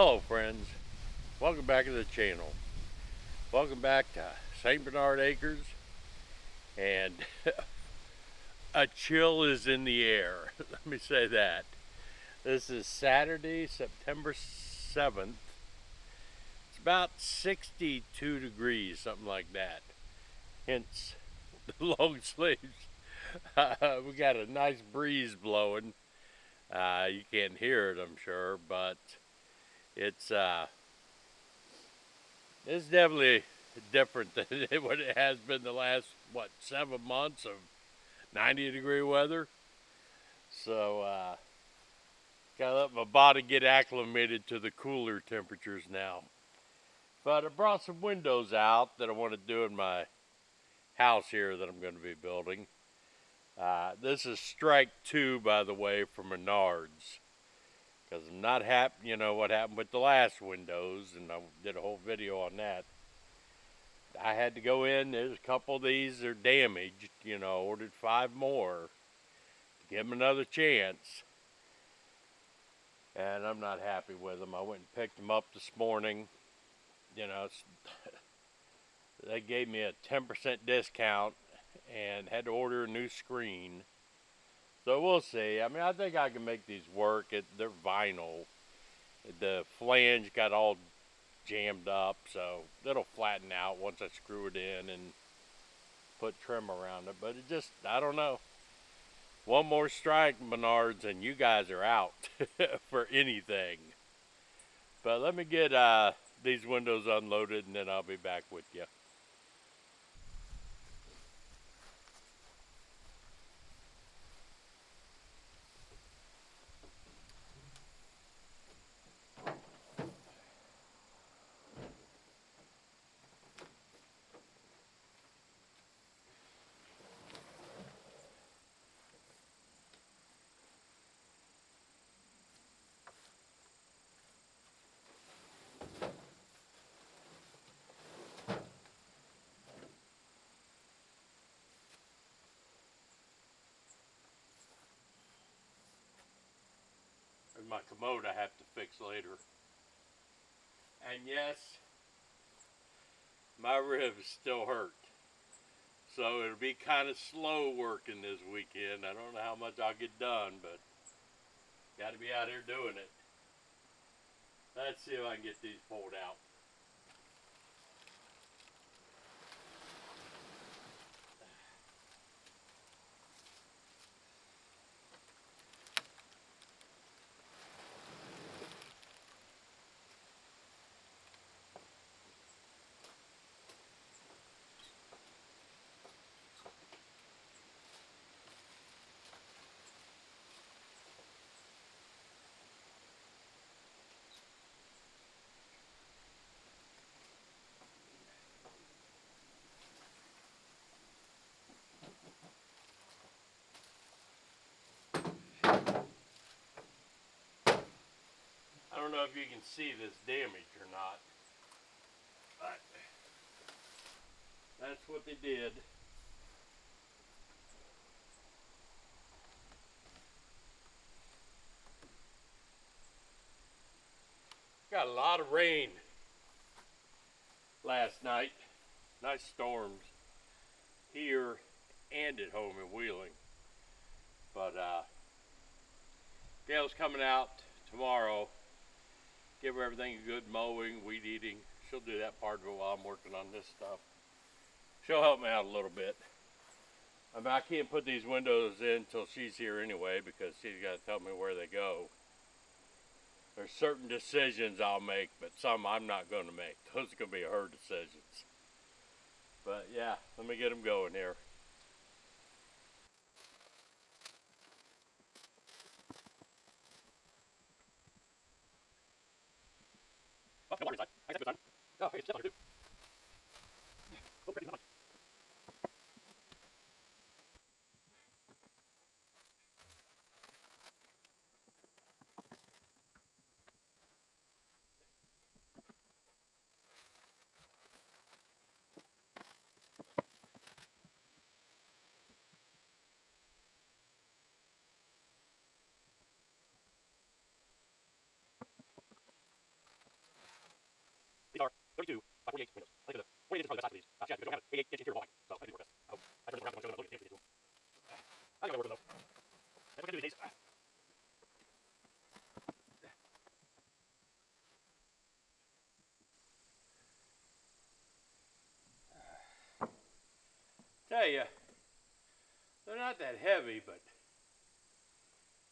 Hello friends, welcome back to the channel. Welcome back to St. Bernard Acres, and a chill is in the air. Let me say that. This is Saturday, September 7th. It's about 62 degrees, something like that. Hence the long sleeves. We got a nice breeze blowing. You can't hear it, I'm sure, but it's it's definitely different than what it has been the last, 7 months of 90-degree weather. So, gotta let my body get acclimated to the cooler temperatures now. But I brought some windows out that I want to do in my house here that I'm going to be building. This is strike two, by the way, from Menards. Because I'm not happy, what happened with the last windows, and I did a whole video on that. I had to go in. There's a couple of these are damaged. Ordered 5 more to give them another chance. And I'm not happy with them. I went and picked them up this morning. They gave me a 10% discount and had to order a new screen. So we'll see. I think I can make these work. They're vinyl. The flange got all jammed up, so it'll flatten out once I screw it in and put trim around it. But I don't know. One more strike, Menards, and you guys are out for anything. But let me get these windows unloaded, and then I'll be back with you. And my commode I have to fix later. And yes, my ribs still hurt. So it'll be kind of slow working this weekend. I don't know how much I'll get done, but got to be out here doing it. Let's see if I can get these pulled out. I don't know if you can see this damage or not, but that's what they did. Got a lot of rain last night. Nice storms here and at home in Wheeling. But Gail's coming out tomorrow. Give her everything a good mowing, weed eating. She'll do that part of it while I'm working on this stuff. She'll help me out a little bit. I can't put these windows in until she's here anyway, because she's got to tell me where they go. There's certain decisions I'll make, but some I'm not going to make. Those are going to be her decisions. But yeah, let me get them going here. 32 by 48 windows. I think the 48 inches is probably the best size for these. Sheds, because we don't have an 88-inch interior wall. So I can do the rest. I turned around and show them. Look at the interior. I think I work with those. If we can do these. Tell you, they're not that heavy, but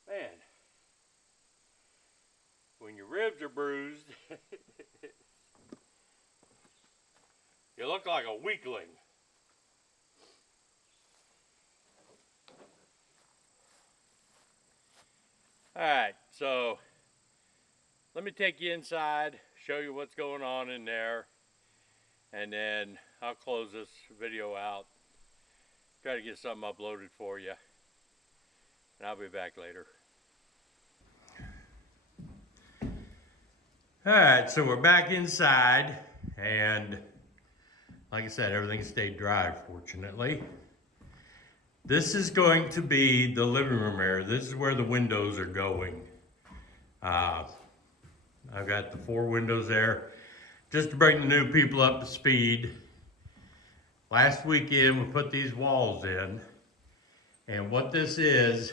man, when your ribs are bruised, you look like a weakling. Alright, so let me take you inside, show you what's going on in there, and then I'll close this video out. Try to get something uploaded for you, and I'll be back later. Alright, so we're back inside, and like I said, everything stayed dry, fortunately. This is going to be the living room area. This is where the windows are going. I've got the 4 windows there, just to bring the new people up to speed. Last weekend, we put these walls in, and what this is,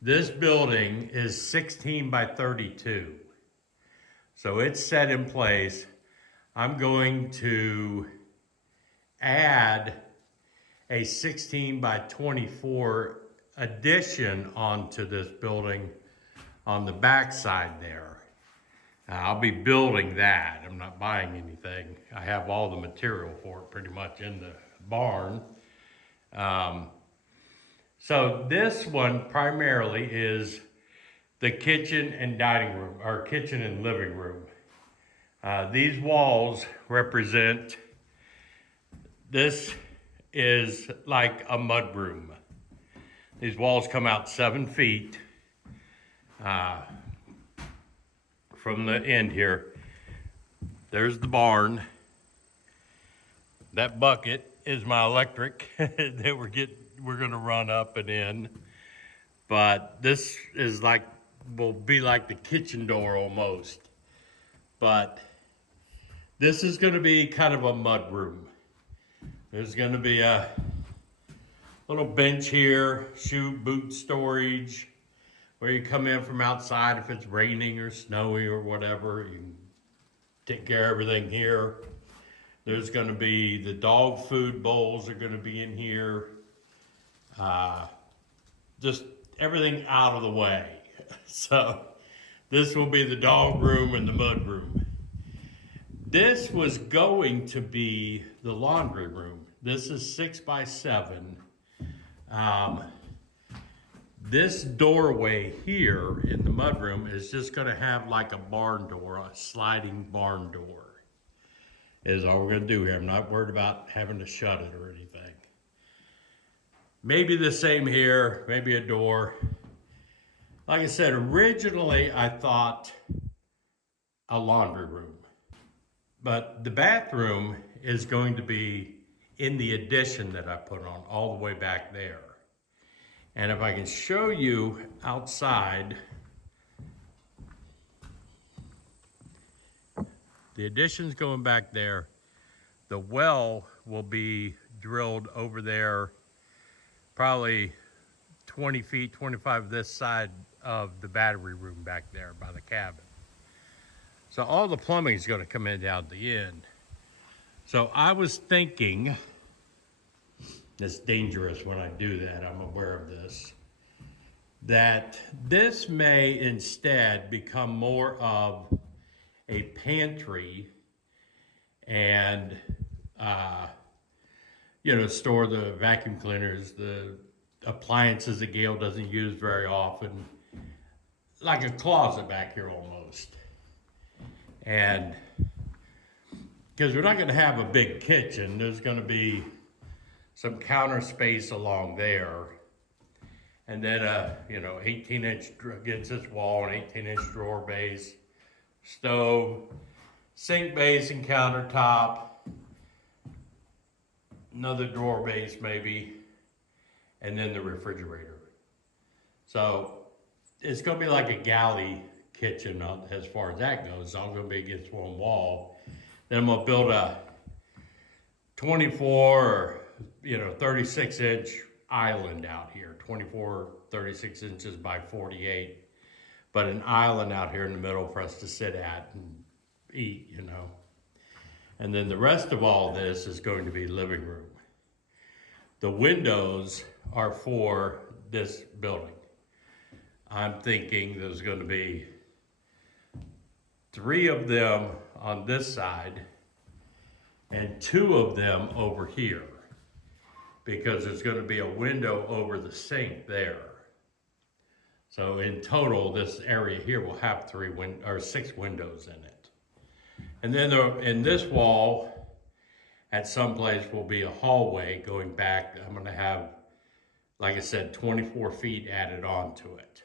this building is 16 by 32. So it's set in place. I'm going to add a 16 by 24 addition onto this building on the back side there. I'll be building that. I'm not buying anything. I have all the material for it pretty much in the barn. So this one primarily is the kitchen and dining room, or kitchen and living room. These walls represent, this is like a mud room. These walls come out 7 feet from the end here. There's the barn. That bucket is my electric that we're gonna run up and in. But this is like, will be like the kitchen door almost. But this is gonna be kind of a mud room. There's gonna be a little bench here, shoe, boot storage, where you come in from outside if it's raining or snowy or whatever. You can take care of everything here. There's gonna be the dog food bowls are gonna be in here. Just everything out of the way. So this will be the dog room and the mud room. This was going to be the laundry room. This is 6 by 7. This doorway here in the mudroom is just gonna have like a barn door, a sliding barn door. Is all we're gonna do here. I'm not worried about having to shut it or anything. Maybe the same here, maybe a door. Like I said, originally I thought a laundry room. But the bathroom is going to be in the addition that I put on all the way back there. And if I can show you outside, the addition's going back there. The well will be drilled over there, probably 20 feet, 25 this side of the battery room back there by the cabin. So all the plumbing is going to come in down the end. So I was thinking, it's dangerous when I do that, I'm aware of this, that this may instead become more of a pantry and, store the vacuum cleaners, the appliances that Gail doesn't use very often, like a closet back here almost. And because we're not going to have a big kitchen, there's going to be some counter space along there, and then 18-inch against this wall, an 18-inch drawer base, stove, sink base and countertop, another drawer base maybe, and then the refrigerator. So it's going to be like a galley kitchen as far as that goes. It's all going to be against one wall. Then I'm gonna build a 24 or 36 inch island out here, 24, 36 inches by 48, but an island out here in the middle for us to sit at and eat, And then the rest of all this is going to be living room. The windows are for this building. I'm thinking there's going to be 3 of them on this side and 2 of them over here, because there's going to be a window over the sink there. So in total, this area here will have 6 windows in it. And then in this wall, at some place, will be a hallway going back. I'm going to have, like I said, 24 feet added onto it.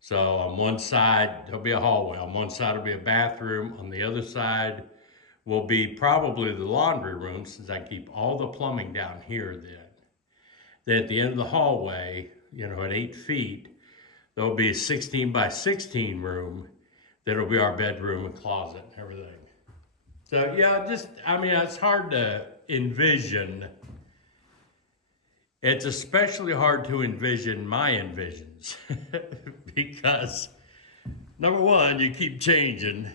So on one side, there'll be a hallway. On one side will be a bathroom. On the other side will be probably the laundry room, since I keep all the plumbing down here then. Then at the end of the hallway, at 8 feet, there'll be a 16 by 16 room that'll be our bedroom and closet and everything. So yeah, it's hard to envision. It's especially hard to envision my envisions because number one, you keep changing,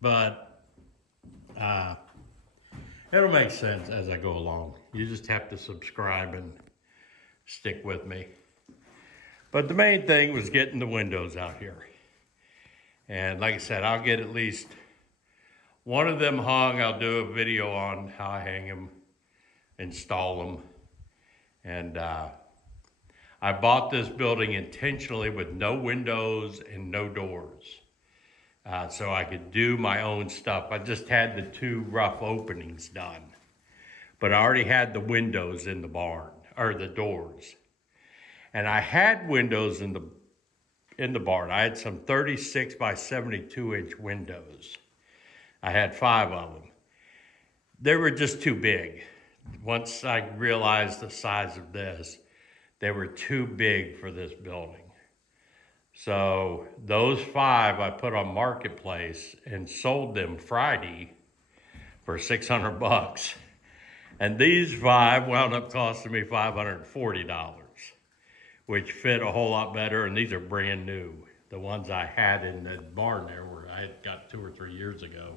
but it'll make sense as I go along. You just have to subscribe and stick with me. But the main thing was getting the windows out here. And like I said, I'll get at least one of them hung. I'll do a video on how I hang them, install them. And I bought this building intentionally with no windows and no doors. So I could do my own stuff. I just had the 2 rough openings done. But I already had the windows in the barn, or the doors. And I had windows in the barn. I had some 36 by 72 inch windows. I had 5 of them. They were just too big. Once I realized the size of this, they were too big for this building. So those 5 I put on Marketplace and sold them Friday for $600. And these 5 wound up costing me $540. Which fit a whole lot better, and these are brand new. The ones I had in the barn there, where I got 2 or 3 years ago.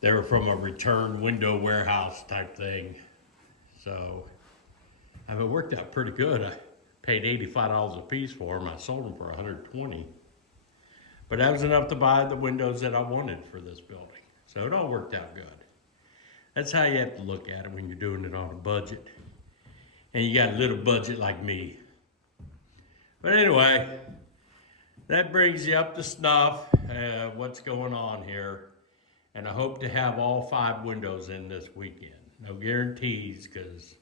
They were from a return window warehouse type thing. So, it worked out pretty good. I paid $85 a piece for them. I sold them for $120. But that was enough to buy the windows that I wanted for this building. So it all worked out good. That's how you have to look at it when you're doing it on a budget. And you got a little budget like me. But anyway, that brings you up to snuff, what's going on here. And I hope to have all 5 windows in this weekend. No guarantees, because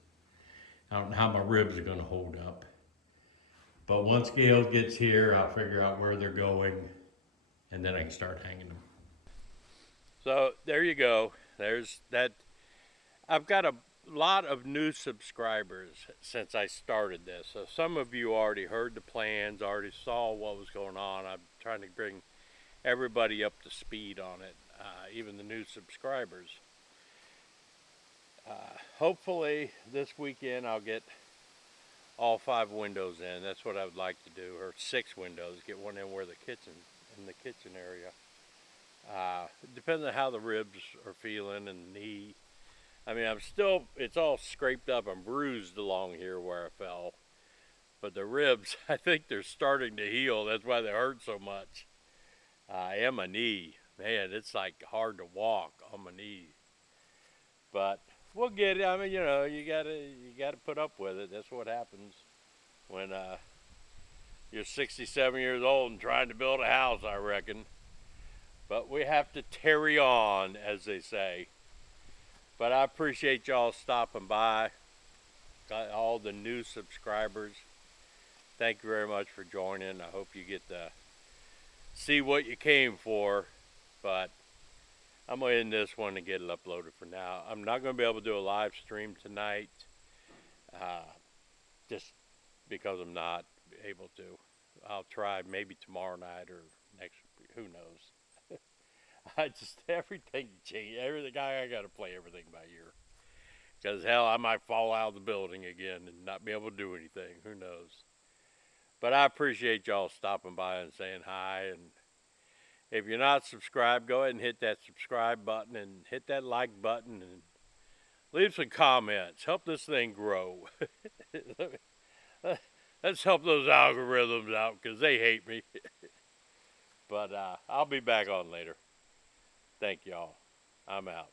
I don't know how my ribs are gonna hold up. But once Gail gets here, I'll figure out where they're going, and then I can start hanging them. So there you go. There's that. I've got a lot of new subscribers since I started this. So some of you already heard the plans, already saw what was going on. I'm trying to bring everybody up to speed on it, even the new subscribers. Hopefully this weekend I'll get all 5 windows in. That's what I would like to do, or 6 windows. Get one in where the kitchen, in the kitchen area. Depending on how the ribs are feeling and the knee. I mean, it's all scraped up and bruised along here where I fell. But the ribs, I think they're starting to heal. That's why they hurt so much. And my knee, man, it's like hard to walk on my knee. But we'll get it. I mean, you gotta put up with it. That's what happens when you're 67 years old and trying to build a house, I reckon. But we have to tarry on, as they say. But I appreciate y'all stopping by. Got all the new subscribers. Thank you very much for joining. I hope you get to see what you came for. But I'm going to end this one and get it uploaded for now. I'm not going to be able to do a live stream tonight. Just because I'm not able to. I'll try maybe tomorrow night or next, who knows. everything changed. Everything, I got to play everything by ear. Because hell, I might fall out of the building again and not be able to do anything. Who knows? But I appreciate y'all stopping by and saying hi. And if you're not subscribed, go ahead and hit that subscribe button and hit that like button and leave some comments. Help this thing grow. Let's help those algorithms out because they hate me. But I'll be back on later. Thank y'all. I'm out.